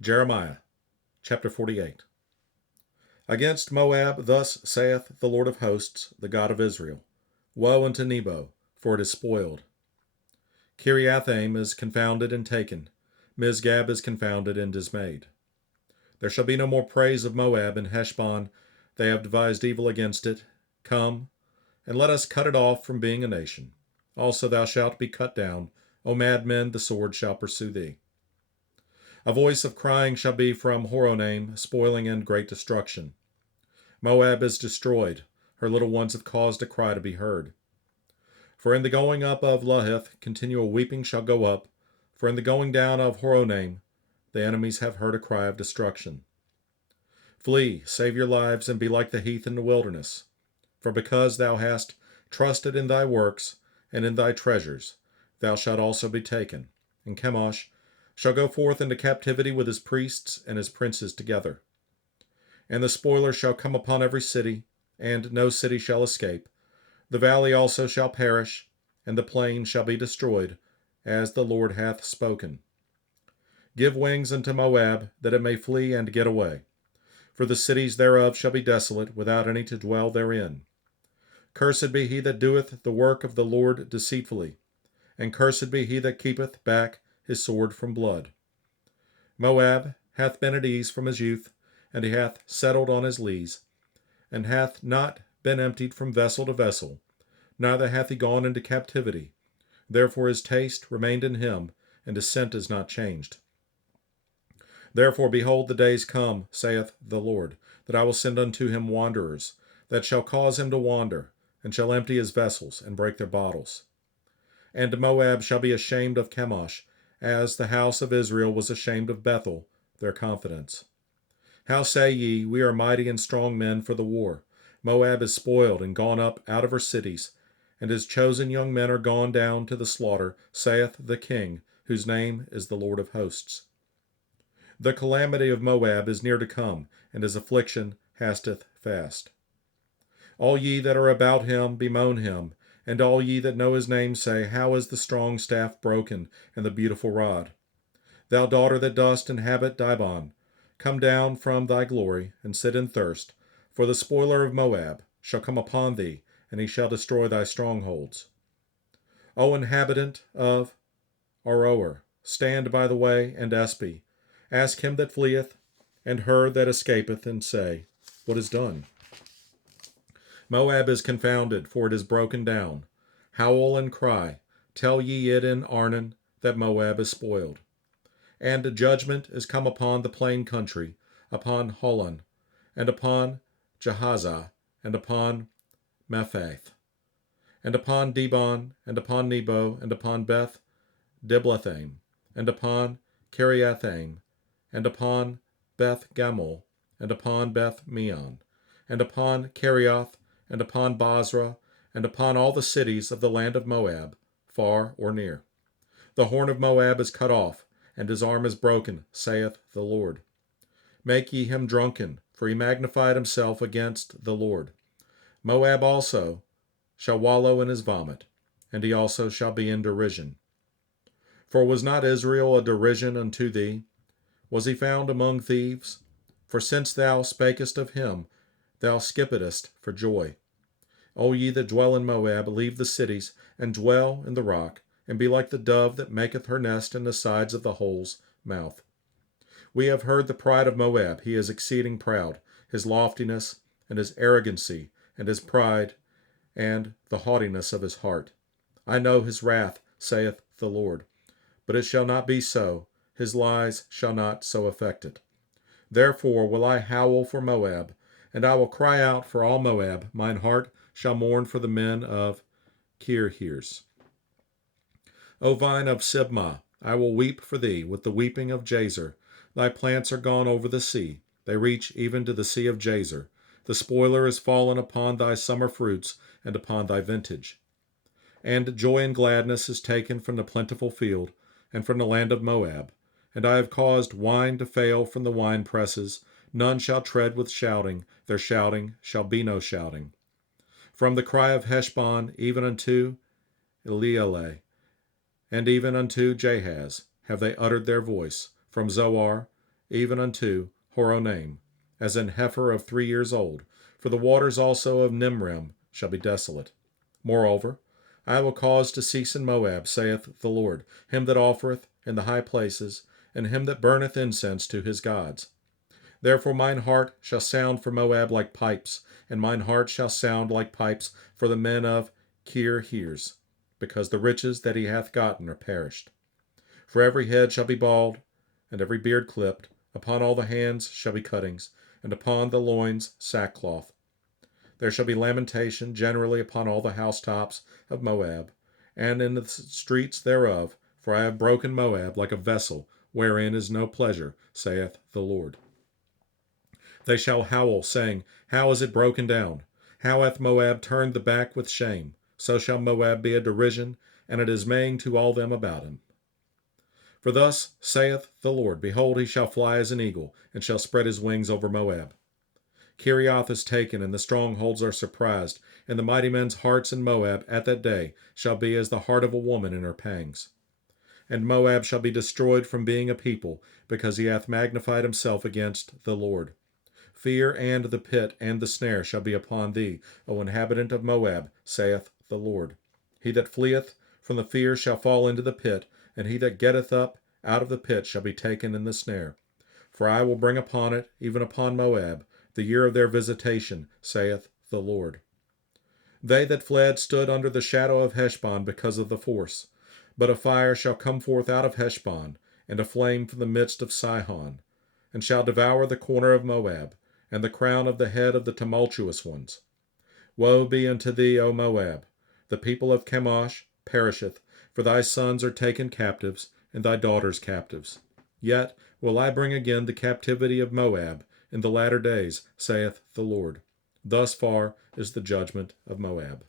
Jeremiah chapter 48. Against Moab thus saith the Lord of hosts, the God of Israel: Woe unto Nebo, for it is spoiled. Kiriathaim is confounded and taken. Mizgab is confounded and dismayed. There shall be no more praise of Moab in Heshbon. They have devised evil against it. Come, and let us cut it off from being a nation. Also thou shalt be cut down. O madmen, the sword shall pursue thee. A voice of crying shall be from Horonaim, spoiling and great destruction. Moab is destroyed. Her little ones have caused a cry to be heard. For in the going up of Luhith, continual weeping shall go up. For in the going down of Horonaim, the enemies have heard a cry of destruction. Flee, save your lives, and be like the heath in the wilderness. For because thou hast trusted in thy works and in thy treasures, thou shalt also be taken. And Chemosh shall go forth into captivity with his priests and his princes together. And the spoiler shall come upon every city, and no city shall escape. The valley also shall perish, and the plain shall be destroyed, as the Lord hath spoken. Give wings unto Moab, that it may flee and get away. For the cities thereof shall be desolate, without any to dwell therein. Cursed be he that doeth the work of the Lord deceitfully, and cursed be he that keepeth back his sword from blood. Moab hath been at ease from his youth, and he hath settled on his lees, and hath not been emptied from vessel to vessel, neither hath he gone into captivity. Therefore his taste remained in him, and his scent is not changed. Therefore, behold, the days come, saith the Lord, that I will send unto him wanderers, that shall cause him to wander, and shall empty his vessels, and break their bottles. And Moab shall be ashamed of Chemosh, as the house of Israel was ashamed of Bethel, their confidence. How say ye, we are mighty and strong men for the war? Moab is spoiled and gone up out of her cities, and his chosen young men are gone down to the slaughter, saith the King, whose name is the Lord of hosts. The calamity of Moab is near to come, and his affliction hasteth fast. All ye that are about him bemoan him, and all ye that know his name say, How is the strong staff broken, and the beautiful rod? Thou daughter that dost inhabit Dibon, come down from thy glory, and sit in thirst, for the spoiler of Moab shall come upon thee, and he shall destroy thy strongholds. O inhabitant of Aroer, stand by the way, and espy. Ask him that fleeth, and her that escapeth, and say, What is done? Moab is confounded, for it is broken down. Howl and cry, tell ye it in Arnon, that Moab is spoiled. And judgment is come upon the plain country, upon Holon, and upon Jahazah, and upon Mephath, and upon Dibon, and upon Nebo, and upon Beth Diblathaim, and upon Kiriathaim, and upon Beth Gamul, and upon Beth Meon, and upon Kerioth, and upon Basra, and upon all the cities of the land of Moab, far or near. The horn of Moab is cut off, and his arm is broken, saith the Lord. Make ye him drunken, for he magnified himself against the Lord. Moab also shall wallow in his vomit, and he also shall be in derision. For was not Israel a derision unto thee? Was he found among thieves? For since thou spakest of him, thou skippedest for joy. O ye that dwell in Moab, leave the cities, and dwell in the rock, and be like the dove that maketh her nest in the sides of the hole's mouth. We have heard the pride of Moab. He is exceeding proud, his loftiness, and his arrogancy, and his pride, and the haughtiness of his heart. I know his wrath, saith the Lord. But it shall not be so. His lies shall not so affect it. Therefore will I howl for Moab, and I will cry out for all Moab. Mine heart shall mourn for the men of Kirhirs. O vine of Sibmah, I will weep for thee with the weeping of Jazer. Thy plants are gone over the sea. They reach even to the sea of Jazer. The spoiler is fallen upon thy summer fruits and upon thy vintage. And joy and gladness is taken from the plentiful field and from the land of Moab. And I have caused wine to fail from the wine presses. None shall tread with shouting. Their shouting shall be no shouting. From the cry of Heshbon even unto Elealeh, and even unto Jahaz have they uttered their voice. From Zoar even unto Horonaim, as an heifer of 3 years old, for the waters also of Nimrim shall be desolate. Moreover, I will cause to cease in Moab, saith the Lord, him that offereth in the high places, and him that burneth incense to his gods. Therefore mine heart shall sound for Moab like pipes, and mine heart shall sound like pipes for the men of Kir-Heres, because the riches that he hath gotten are perished. For every head shall be bald, and every beard clipped, upon all the hands shall be cuttings, and upon the loins sackcloth. There shall be lamentation generally upon all the housetops of Moab, and in the streets thereof, for I have broken Moab like a vessel, wherein is no pleasure, saith the Lord. They shall howl, saying, How is it broken down? How hath Moab turned the back with shame? So shall Moab be a derision, and a dismaying to all them about him. For thus saith the Lord, Behold, he shall fly as an eagle, and shall spread his wings over Moab. Kirioth is taken, and the strongholds are surprised, and the mighty men's hearts in Moab at that day shall be as the heart of a woman in her pangs. And Moab shall be destroyed from being a people, because he hath magnified himself against the Lord. Fear and the pit and the snare shall be upon thee, O inhabitant of Moab, saith the Lord. He that fleeth from the fear shall fall into the pit, and he that getteth up out of the pit shall be taken in the snare. For I will bring upon it, even upon Moab, the year of their visitation, saith the Lord. They that fled stood under the shadow of Heshbon because of the force. But a fire shall come forth out of Heshbon, and a flame from the midst of Sihon, and shall devour the corner of Moab, and the crown of the head of the tumultuous ones. Woe be unto thee, O Moab! The people of Chemosh perisheth, for thy sons are taken captives, and thy daughters captives. Yet will I bring again the captivity of Moab in the latter days, saith the Lord. Thus far is the judgment of Moab.